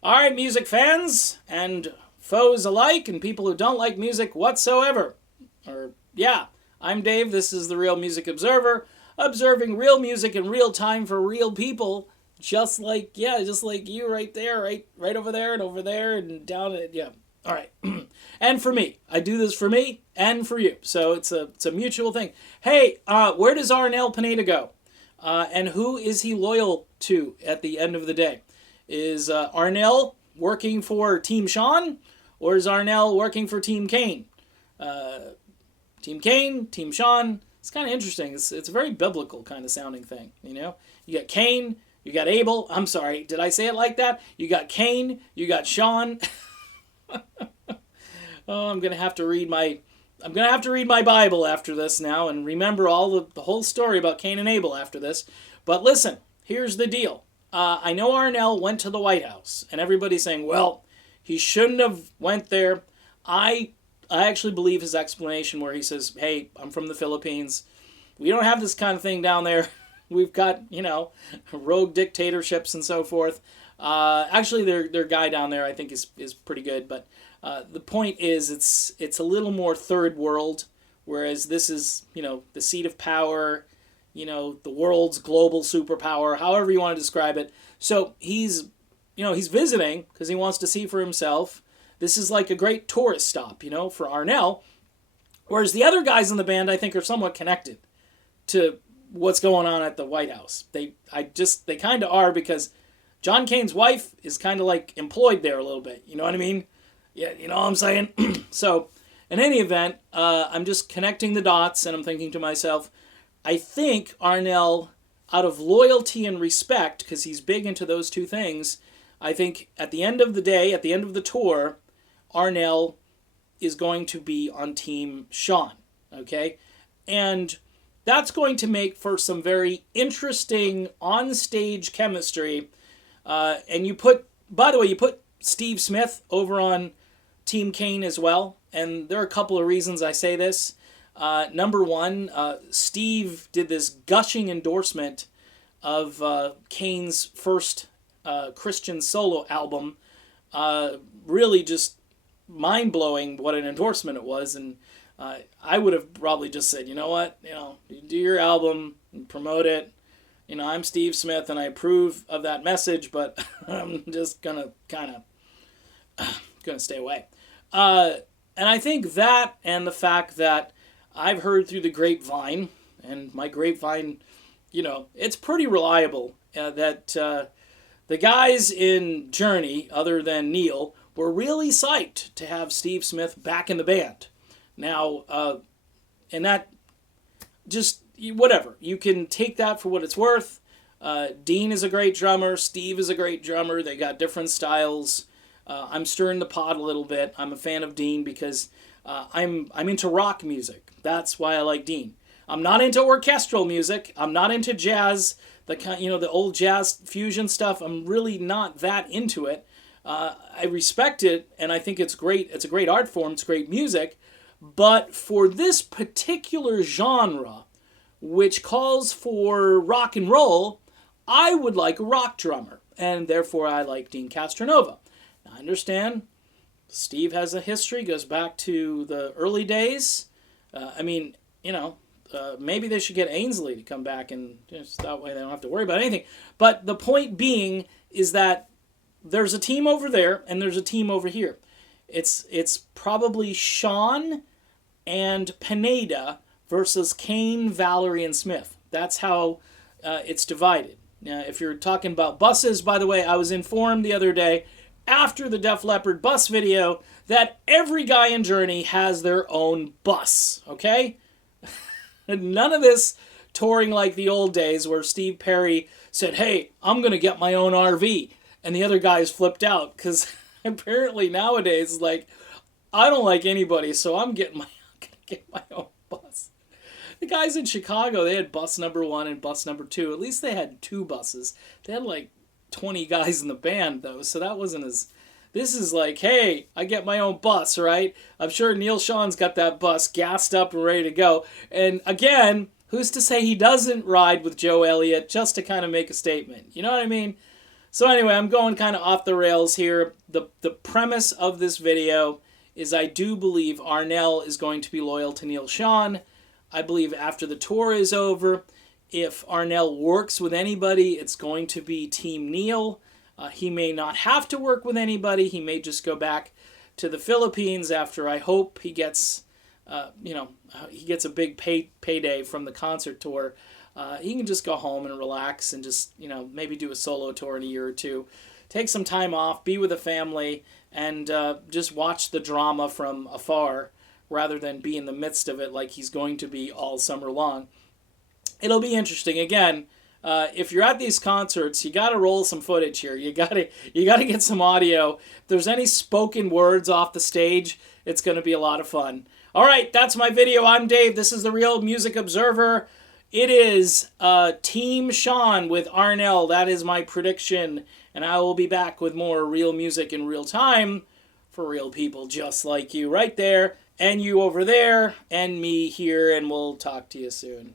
All right, music fans and foes alike, and people who don't like music whatsoever. Yeah, I'm Dave. This is the Real Music Observer, observing real music in real time for real people, just like you right there, right over there, and down at yeah. All right, and for me, I do this for me and for you, so it's a mutual thing. Hey, where does Arnel Pineda go? And who is he loyal to at the end of the day? Is Arnel working for Team Shawn, or is Arnel working for Team Kane? Team Kane, Team Shawn. It's kind of interesting. It's a very biblical kind of sounding thing. You got Kane, you got Abel. I'm sorry, did I say it like that? You got Kane, you got Shawn. Oh, I'm gonna have to read my Bible after this now and remember the whole story about Cain and Abel after this. But listen, here's the deal. I know Arnel went to the White House, and everybody's saying, well, he shouldn't have went there. I actually believe his explanation where he says, hey, I'm from the Philippines. We don't have this kind of thing down there. We've got, rogue dictatorships and so forth. Actually, their guy down there I think is pretty good, but the point is it's a little more third world, whereas this is, the seat of power, the world's global superpower, however you want to describe it. So he's visiting because he wants to see for himself. This is like a great tourist stop, for Arnel. Whereas the other guys in the band, I think, are somewhat connected to what's going on at the White House. They kind of are, because John Cain's wife is kind of like employed there a little bit. You know what I mean? Yeah, you know what I'm saying? So, in any event, I'm just connecting the dots, and I'm thinking to myself, I think Arnel, out of loyalty and respect, because he's big into those two things, I think at the end of the day, at the end of the tour, Arnel is going to be on Team Shawn, okay? And that's going to make for some very interesting on-stage chemistry. And you put Steve Smith over on Team Kane as well. And there are a couple of reasons I say this. Number one, Steve did this gushing endorsement of Kane's first Christian solo album. Really just mind-blowing what an endorsement it was. And I would have probably just said, you know what, you do your album and promote it. I'm Steve Smith and I approve of that message, but I'm just gonna stay away. And I think that, and the fact that I've heard through the grapevine, and my grapevine, it's pretty reliable, that the guys in Journey, other than Neil, were really psyched to have Steve Smith back in the band. Now, and that just, whatever. You can take that for what it's worth. Dean is a great drummer. Steve is a great drummer. They got different styles. I'm stirring the pot a little bit. I'm a fan of Dean because I'm into rock music. That's why I like Dean. I'm not into orchestral music. I'm not into jazz. The old jazz fusion stuff. I'm really not that into it. I respect it, and I think it's great. It's a great art form. It's great music. But for this particular genre, which calls for rock and roll, I would like a rock drummer, and therefore I like Dean Castronova. Now, I understand Steve has a history, goes back to the early days. Maybe they should get Ainsley to come back, and just that way they don't have to worry about anything. But the point being is that there's a team over there, and there's a team over here. It's probably Shawn and Pineda versus Kane, Valerie, and Smith. That's how it's divided. Now, if you're talking about buses, by the way, I was informed the other day, after the Def Leppard bus video, that every guy in Journey has their own bus, okay? None of this touring like the old days where Steve Perry said, hey, I'm going to get my own RV, and the other guys flipped out, because apparently nowadays, I don't like anybody, so I'm going to get my own bus. The guys in Chicago, they had bus number 1 and bus number 2. At least they had 2 buses. They had 20 guys in the band, though, so that wasn't as... This is hey, I get my own bus, right? I'm sure Neil Sean's got that bus gassed up and ready to go. And again, who's to say he doesn't ride with Joe Elliott just to kind of make a statement? You know what I mean? So anyway, I'm going kind of off the rails here. The premise of this video is I do believe Arnel is going to be loyal to Neil Shawn. I believe after the tour is over, if Arnel works with anybody, it's going to be Team Neil. He may not have to work with anybody. He may just go back to the Philippines after, I hope, he gets, he gets a big payday from the concert tour. He can just go home and relax and just, maybe do a solo tour in a year or two. Take some time off, be with a family, and just watch the drama from afar rather than be in the midst of it like he's going to be all summer long. It'll be interesting. Again, if you're at these concerts, you got to roll some footage here. You got to get some audio. If there's any spoken words off the stage, it's going to be a lot of fun. All right, that's my video. I'm Dave. This is the Real Music Observer. It is Team Shawn with Arnel. That is my prediction. And I will be back with more real music in real time for real people just like you right there, and you over there, and me here, and we'll talk to you soon.